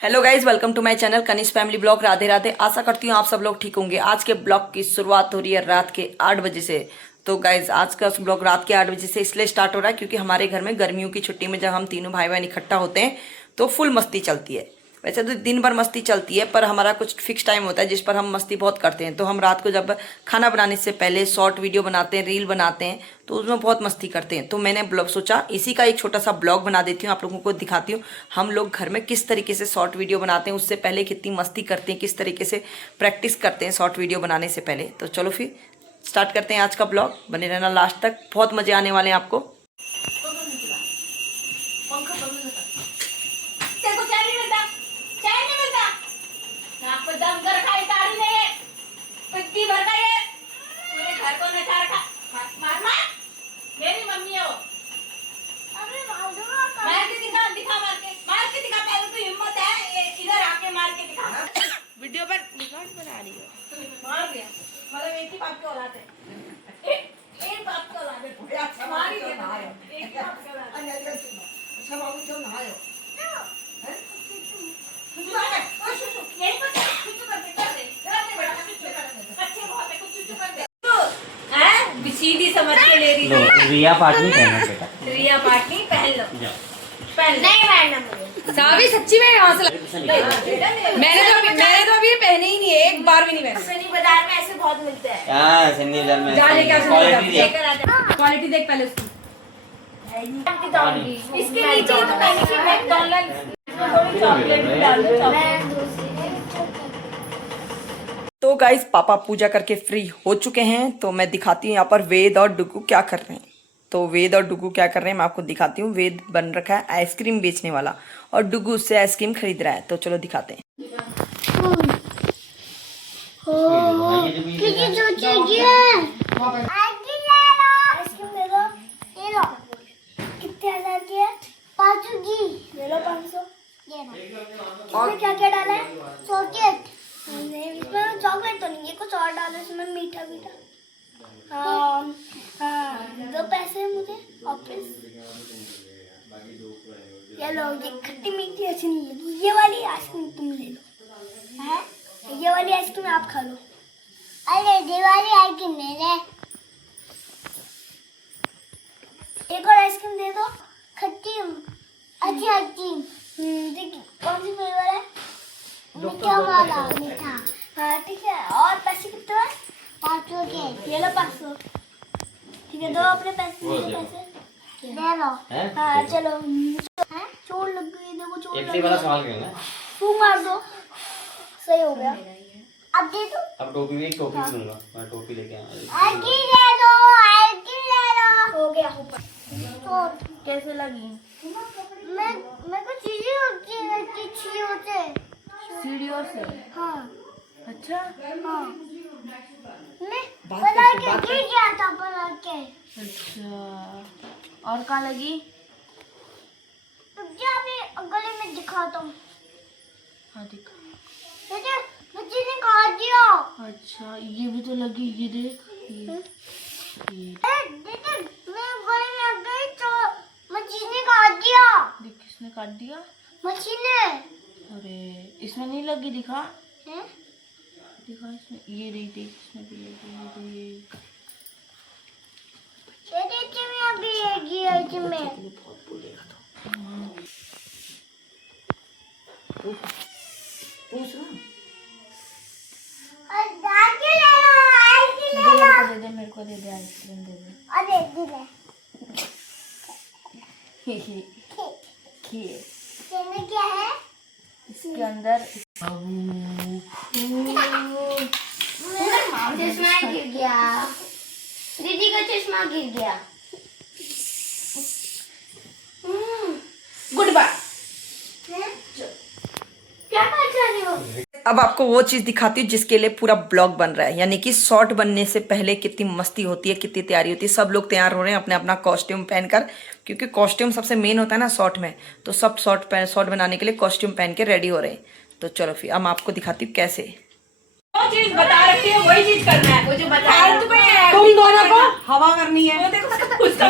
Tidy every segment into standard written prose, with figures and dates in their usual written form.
Hello guys, welcome to my channel Kanishk family blog. Radhe Radhe. आशा करती हूँ आप सब लोग ठीक होंगे। आज के ब्लॉग की शुरुआत हो रही है रात के 8 बजे से। तो गाइज आज का ब्लॉग रात के 8 बजे से इसलिए स्टार्ट हो रहा है क्योंकि हमारे घर में गर्मियों की छुट्टी में जब हम तीनों भाई बहन इकट्ठा होते हैं तो फुल मस्ती चलती है। वैसे तो दिन भर मस्ती चलती है पर हमारा कुछ फिक्स टाइम होता है जिस पर हम मस्ती बहुत करते हैं। तो हम रात को जब खाना बनाने से पहले शॉर्ट वीडियो बनाते हैं, रील बनाते हैं, तो उसमें बहुत मस्ती करते हैं। तो मैंने ब्लॉग सोचा इसी का एक छोटा सा ब्लॉग बना देती हूँ, आप लोगों को दिखाती हूँ हम लोग घर में किस तरीके से शॉर्ट वीडियो बनाते हैं, उससे पहले कितनी मस्ती करते हैं, किस तरीके से प्रैक्टिस करते हैं शॉर्ट वीडियो बनाने से पहले। तो चलो फिर स्टार्ट करते हैं आज का ब्लॉग। बने रहना लास्ट तक, बहुत मजे आने वाले हैं आपको। मेरी मम्मी हो। अरे मार के दिखा मार के दिखा पहले तो हिम्मत है इधर आके मार के दिखा। वीडियो पर रिकॉर्ड बना रही हो। मार दिया मतलब एक ही बात को औलाद है। एक बात को औलाद है। मार ही देना है। एक ही बात को औलाद है। अच्छा बाबू क्यों नहाए हो? हैं? यही पता है कुछ कर दे अच्छे बहुत है कुछ कर दे। सीधी समझ के ले रही थी। रिया पाटनी पहनना बेटा। रिया पाटनी पहन लो। पहन नहीं पहनना मुझे। सावी सच्ची में यहाँ से मैंने तो अभी पहने ही नहीं है, एक बार भी नहीं पहने। सनी बाजार में ऐसे बहुत मिलते हैं। हाँ सन्नी बाजार में जा लेके क्वालिटी देख पहले उसकी। इसके नीचे ही तो पहनी थी मैकडॉनल्ड्स। थोड़ी चॉकलेट भी डाल दो। चॉकलेट तो गाइस पापा पूजा करके फ्री हो चुके हैं, तो मैं दिखाती हूँ यहाँ पर वेद और डुगू क्या कर रहे हैं। तो वेद और डुगू क्या कर रहे हैं मैं आपको दिखाती हूँ। वेद बन रखा है आइसक्रीम बेचने वाला और डुगू उससे आइसक्रीम खरीद रहा है। तो चलो दिखाते हैं। और क्या क्या डाला है? चॉकलेट इसमें चॉकलेट तो नहीं है, कुछ और डालो इसमें मीठा मीठा। हाँ दो पैसे मुझे वापस। ये लो, ये खट्टी मीठी अच्छी नहीं लगी। ये वाली आइसक्रीम तुम ले लो। है ये वाली आइसक्रीम आप खा लो। अरे दिवाली आइसक्रीम ले ले। एक और आइसक्रीम दे दो खट्टी अच्छी आइसक्रीम। देखिए कौन सी फ्लेवर है? मीठा वाला मीठा। हाँ ठीक है। और पैसे कितने हैं? 500 के। ये लो 500। ठीक है, दो अपने पैसे मुझे पैसे दे दो। हाँ चलो। चोट लग गई, देखो चोट लग गई। तू मार दो। सही हो गया। अब दे दो। अब टोपी एक टोपी दूंगा मैं, टोपी लेके आया। आइसक्रीम ले लो, आइसक्रीम ले लो। हो गया ऊपर। तो कैसे लगी? मैं को चीजें होती सीढ़ियों से। हाँ अच्छा हाँ। मैं बना के गिर गया था बना के। अच्छा और कहाँ लगी? तो क्या मैं गले में दिखाता हूँ। हाँ दिखा। मुझे ने काट दिया। अच्छा ये भी तो लगी, ये देख ये। देखो मैं गले में आ गई तो मछली ने काट दिया। देख किसने काट दिया? मछली ने। अरे इसमें नहीं लगी, दिखा हैं? दिखा इसमें। ये देख देख इसमें भी लगी। ये देखिए मैं अभी लगी है इसमें। बहुत बोलेगा तो। पूछ ना। और दादी ले लो, आइसक्रीम ले लो। मेरे को दे दे आइसक्रीम दे दे। अरे दीदी खीर इसमें क्या है? इसके अंदर चश्मा गिर गया। दीदी का चश्मा गिर गया। Goodbye. क्या कर रहे हो? अब आपको वो चीज़ दिखाती हूँ जिसके लिए पूरा ब्लॉग बन रहा है, यानी कि शॉर्ट बनने से पहले कितनी मस्ती होती है, कितनी तैयारी होती है। सब लोग तैयार हो रहे हैं अपने अपना कॉस्ट्यूम पहनकर, क्योंकि कॉस्ट्यूम सबसे मेन होता है ना शॉर्ट में। तो सब शॉर्ट बनाने के लिए कॉस्ट्यूम पहन के रेडी हो रहे हैं। तो चलो फिर अब आपको दिखाती हूँ कैसे। जो चीज बता रखी है वही चीज करना है। मुझे बता तुम दोनों को हवा करनी है। वो देखो कुछ तो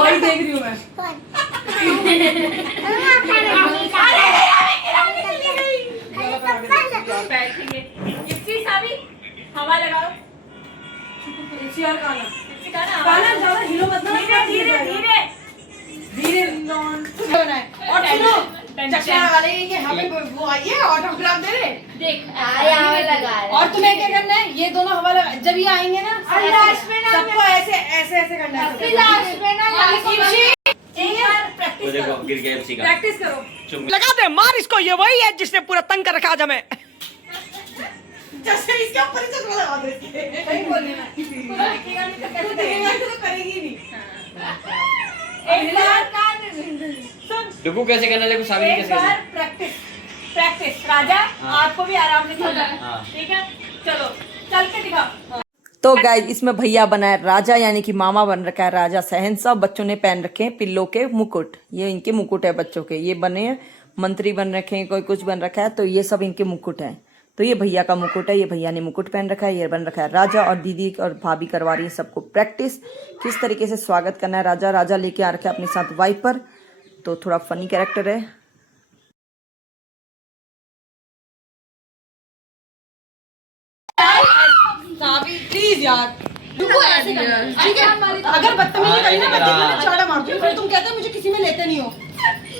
वही देख रही हूँ मैं। हवा लगाओ। और काना सिखाना काना ज्यादा हिलो मत ना। धीरे धीरे धीरे धीरे बनाए। और सुनो चकना वाले ये हमें वो आई है ऑटोग्राफ दे रहे। देख हवा लगा और तुम्हें क्या करना है, ये दोनों हवा लगा, जब ये आएंगे ना लास्ट में ना सबको ऐसे ऐसे ऐसे करना है। लास्ट में ना लास्ट वो देखो गिर गया एफसी का। प्रैक्टिस करो। चुप लगा दे मार इसको, ये वही है जिसने पूरा तंग कर रखा आज हमें। जैसे इसके ऊपर ही चश्मा लगा दो इसके। सही बोल रही है। तू देखेगा तो करेगी नहीं। एक बार कान देखो कैसे करना, देखो साबित एक कैसे बार करना। प्रैक्टिस प्रैक्टिस राजा हाँ। आपको भी आराम से चलना हाँ। ठीक है चलो चल के दिखाओ। तो गाइज इसमें भैया बना है राजा, यानी कि मामा बन रखा है राजा शहंशाह। बच्चों ने पहन रखे हैं पिल्लों के मुकुट, ये इनके मुकुट है बच्चों के। ये बने हैं मंत्री बन रखे हैं, कोई कुछ बन रखा है, तो ये सब इनके मुकुट हैं। तो ये भैया का मुकुट है, ये भैया ने मुकुट पहन रखा है, ये बन रखा है राजा। और दीदी और भाभी करवा रही है सबको प्रैक्टिस किस तरीके से स्वागत करना है राजा। राजा लेके आ रखा है अपने साथ वाइपर, तो थोड़ा फनी कैरेक्टर है। प्लीज यार रुको, ऐसे करना ठीक है। अगर बदतमीजी करी ना मैं देखना ना चाड़ा मार दूं, फिर तुम कहते हो मुझे किसी में लेते नहीं हो।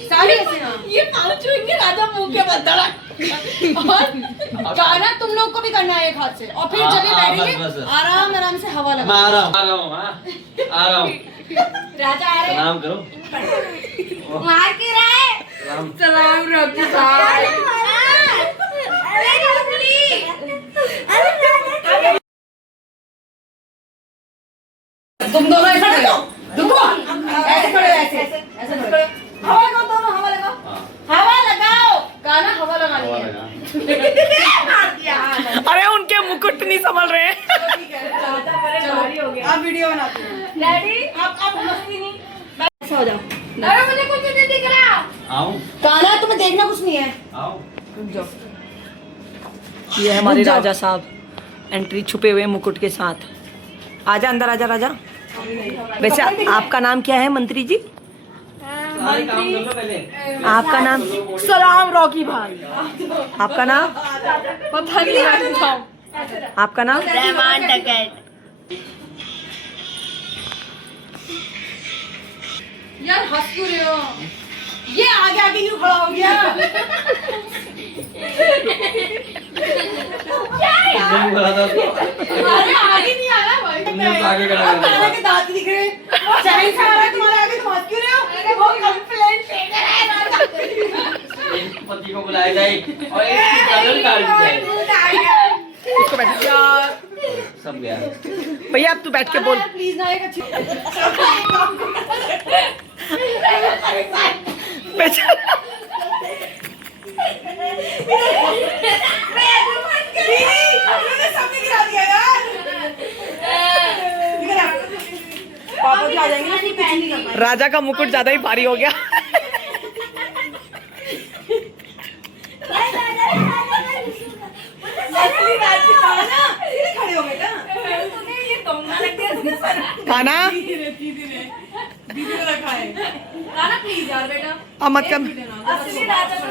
सारे ऐसे ना ये पाँच छुएंगे राजा मुंह के बंद और गाना तुम लोग को भी करना है एक हाथ से, और फिर जब ये बैठेंगे आराम आराम से हवा मैं लगा। आ रहा हूँ आ रहा हूँ। राजा आ रहे सलाम करो। मार के रहा है सलाम रखी साहब। तुम दोनों ऐसे खड़े हो, रुको ऐसे खड़े हो, ऐसे ऐसे खड़े हो। हवा लगाओ दोनों, हवा लगाओ, हवा लगाओ गाना हवा लगानी हवा है। लगा। अरे उनके मुकुट नहीं संभल रहे। चलो आप वीडियो बनाते हैं। डैडी अब मस्ती नहीं ऐसा हो जाओ। अरे मुझे कुछ नहीं दिख रहा। आऊँ गाना तुम्हें देखना कुछ नहीं है। आऊँ। ये है हमारे राजा साहब, एंट्री छुपे हुए मुकुट के साथ। आजा अंदर, आजा राजा। वैसे आपका नाम क्या है मंत्री जी? सारे काम कर लो पहले। आपका नाम? सलाम रॉकी भाई। आपका नाम? पता नहीं आपका नाम? रहमान टकैत। यार हंस क्यों रहे हो? ये आगे आगे क्यों खड़ा हो गया? तुम बोला था उसको। अरे आगे नहीं आ रहा भाई। तुमने उसको आगे खड़ा कर दिया। काना के दांत दिख रहे हैं। चाहे से आ रहा है तुम्हारे आगे, तुम हंस क्यों रहे हो? वो कंप्लेंट शेकर है राजा। एक पति को बुलाया जाए और एक कदर काट जाए। इसको बैठ यार सब गया। भैया अब तू बैठ के बोल। प्लीज ना एक अच्छी बेचारा। सबने गिरा दिया यार। पापा जी आ जाएंगे ना, फिर कुछ नहीं कर पाएंगे। राजा का मुकुट ज्यादा ही भारी हो गया। असली राज की काना सीधे खड़े हो गए ना। तुम्हें ये दोंगा लग गया। खाना दीदी को रखा है। काना प्लीज यार बेटा। अब मत कर। असली राजा तो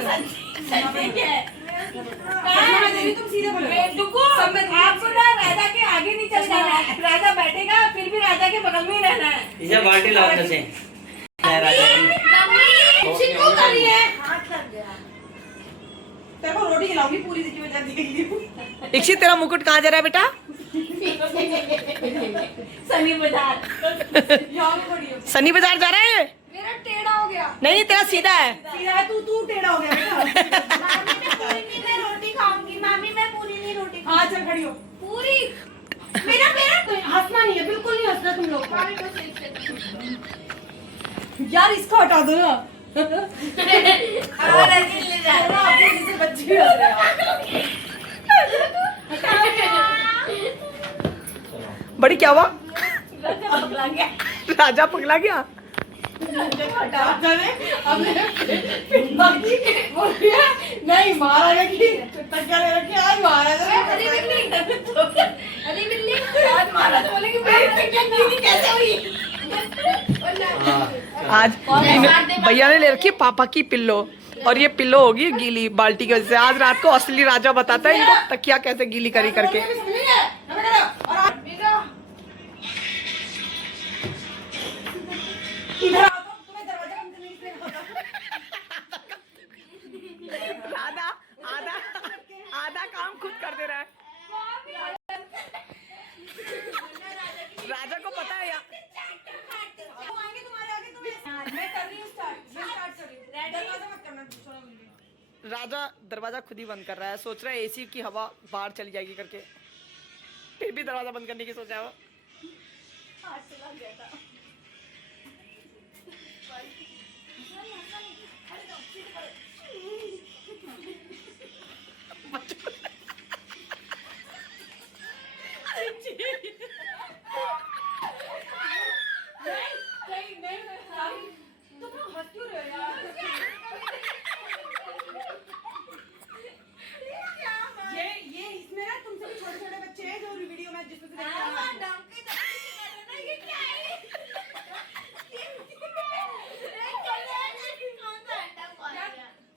सच्ची है। तुम सीधे बोलो। आपको ना राजा के आगे नहीं चल जाना है। राजा बैठेगा फिर भी राजा के बगल में ही रहना है। इसे बाल्टी लाओ जैसे। राजा जी। चिक्कू कर रही है। हाथ लग गया। तेरे को रोटी खिलाऊंगी पूरी की वजह देगी। इक्षित तेरा मुकुट कहाँ जा रहा है बेटा? सनी बाजार। यहाँ पे खड़ी हो। सनी बाजार जा रहा है? मेरा टेढ़ा हो गया। नहीं तेरा सीधा है। सीधा है, तू टेढ़ा हो गया बेटा। मामी मैं रोटी खाऊंगी। मामी मैं पूरी नहीं रोटी हाँ चल खड़ी हो। पूरी मेरा हंसना नहीं है, बिल्कुल नहीं हंसना तुम लोग। मामी को सिर्फ यार इसको हटा दो ना। और ऐसे ले जा ना, अपने जैसे बच्चे भी हंस रहे हैं। बड़ी क्या हुआ? पगला गया। राजा पगला गया। राजा ने अपने बाकी बोल दिया नहीं महाराजा की टक्कर ले रखी आज महाराजा अरे बिल्ली आज महाराज बोलेंगे मेरी कैसे हुई। आज भैया ने ले रखी है पापा की पिल्लो, और ये पिल्लो होगी गीली बाल्टी की वजह से। आज रात को असली राजा बताता है इनको तकिया कैसे गीली करी करके। समझ नहीं है, हमें राजा दरवाजा खुद ही बंद कर रहा है, सोच रहा है एसी की हवा बाहर चली जाएगी करके, फिर भी दरवाजा बंद करने की सोचा है वो। ये इसमें ना तुमसे भी छोटे छोटे बच्चे हैं जो वीडियो में जिसमें से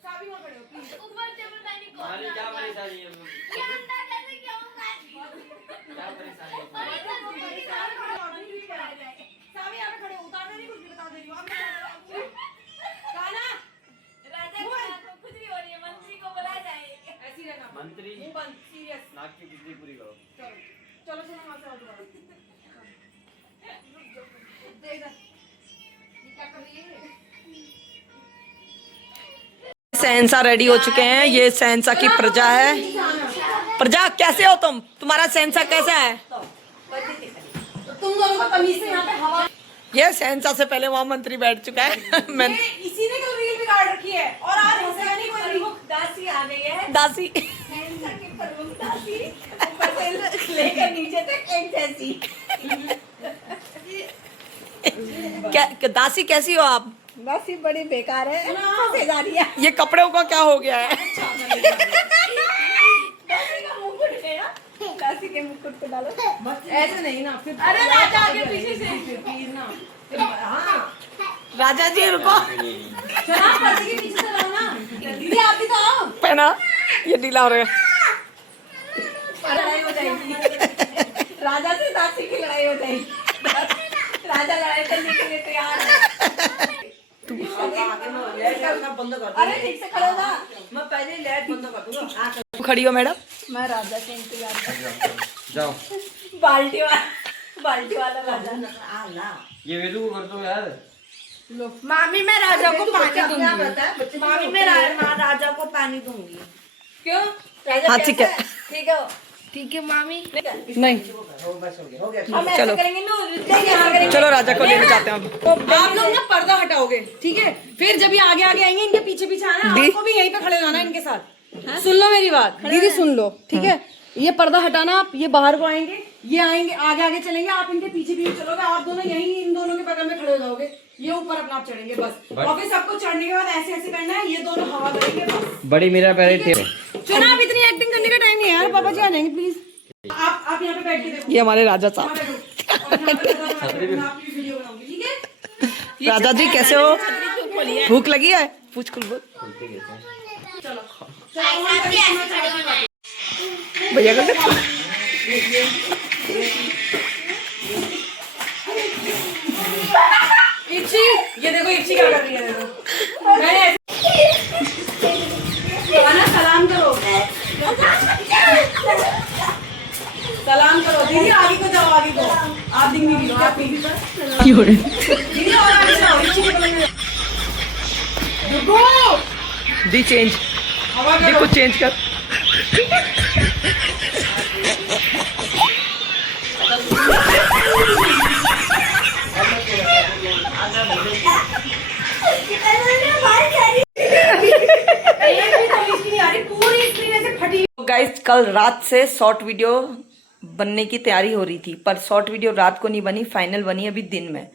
साबी वहाँ खड़े हो प्लीज। हमारी क्या परेशानी है? क्या परेशानी है? साबी यहाँ पे खड़े हो, उतारना नहीं, कुछ भी बता दे रही हूँ। गाना कुछ भी हो रही है, मंत्री को बुलाया जाए। ऐसी रहना, मंत्री मुंह बंद, सीरियस। नाक की बिजली पूरी करो। चलो चलो वहाँ से और दोबारा। दे इधर। ये क्या कर रही है? सहनसा रेडी हो चुके हैं, ये सहनसा की प्रजा है। प्रजा कैसे हो तुम? तुम्हारा सहनसा कैसा है? तो तुम दोनों को तमीज से यहाँ पे हवा। ये सहनसा से पहले वहाँ मंत्री बैठ चुका है। मैं ये इसी ने कल रील बिगाड़ रखी है और आज हंसेगा नहीं कोई। प्रमुख दासी आ गई है, दासी सहनसा की प्रमुख दासी, ऊपर से लेकर नीचे तक एक जैसी। क्या दासी कैसी हो आप? दासी बड़ी बेकार है, सेदारिया। ये कपड़ों का क्या हो गया है? दासी का मुकुट गया, दासी के मुकुट को डालो। ऐसे नहीं ना फिर। अरे राजा आगे पीछे से प्लीज ना। हाँ राजा जी रुको, जनाब पर्दे के पीछे से लाओ ना। दीदी आप भी तो आओ। पहना ये ढीला हो रहा है। लड़ाई हो जाएगी, राजा से दासी की लड़ाई हो जाएगी। राजा लड़ाई करने के लिए तैयार है। अरे ठीक से खड़े हो ना, मैं पहले लाइट बंद कर दूंगा। खड़ी हो मैडम। मैं राजा के इंतजार कर, जाओ। बाल्टी वाला राजा। ये वेदू को कर दो यार। मामी मैं राजा को पानी दूंगी, मामी मैं राजा को पानी दूंगी। क्यों? राजा हाँ, ठीक है। ठीक है, ठीक है मामी। नहीं हम ऐसे चलो। करेंगे ना, यहाँ करेंगे। चलो राजा को लेके जाते हैं हम। आप लोग ना पर्दा हटाओगे, ठीक है? फिर जब ये आगे आगे आएंगे, इनके पीछे पीछे आना, दी। आपको भी यहीं पे खड़े हो जाना इनके साथ। सुन लो मेरी बात, दीदी सुन लो, ठीक है? ये पर्दा हटाना, आप ये बाहर को आएंगे, ये आएंगे, आगे आगे चलेंगे, आप इनके पीछे पीछे चलोगे, आप दोनों यहीं इन दोनों के बगल में खड़े हो जाओगे, ये ऊपर अपना आप चढ़ेंगे बस। और फिर सबको चढ़ने के बाद ऐसे ऐसे करना है, ये दोनों हवा करेंगे बस। बड़ी मेरा पहले थे। चुनाव इतनी एक्टिंग करने का टाइम नहीं है यार, पापा जी आ जाएंगे प्लीज। आप यहाँ पे बैठ के देखो। ये हमारे राजा साहब। यहाँ बैठो। और यहाँ पे मैं आपकी वीडियो बनाऊंगी, ठीक है? राजा जी कैसे हो? भूख लगी है? पूछ कुल बोल भैया को। इच्छी, ये देखो इच्छी क्या कर रही है, देखो। मैंने खाना सलाम करो, सलाम करो। दीदी आगे को जाओ, आगे को। आप दिख नहीं रही, आप नहीं दिख। क्यों रे? दीदी और आगे जाओ, इच्छी के बगल में। रुको, दी चेंज, हवा दी करो। कुछ चेंज कर। गाइस कल रात से शॉर्ट वीडियो बनने की तैयारी हो रही थी, पर शॉर्ट वीडियो रात को नहीं बनी, फाइनल बनी अभी दिन में।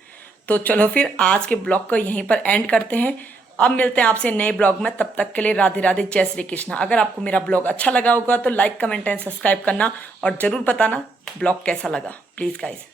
तो चलो फिर आज के ब्लॉग को यहीं पर एंड करते हैं। अब मिलते हैं आपसे नए ब्लॉग में, तब तक के लिए राधे राधे, जय श्री कृष्णा। अगर आपको मेरा ब्लॉग अच्छा लगा होगा तो लाइक कमेंट एंड सब्सक्राइब करना और जरूर बताना ब्लॉग कैसा लगा, प्लीज गाइस।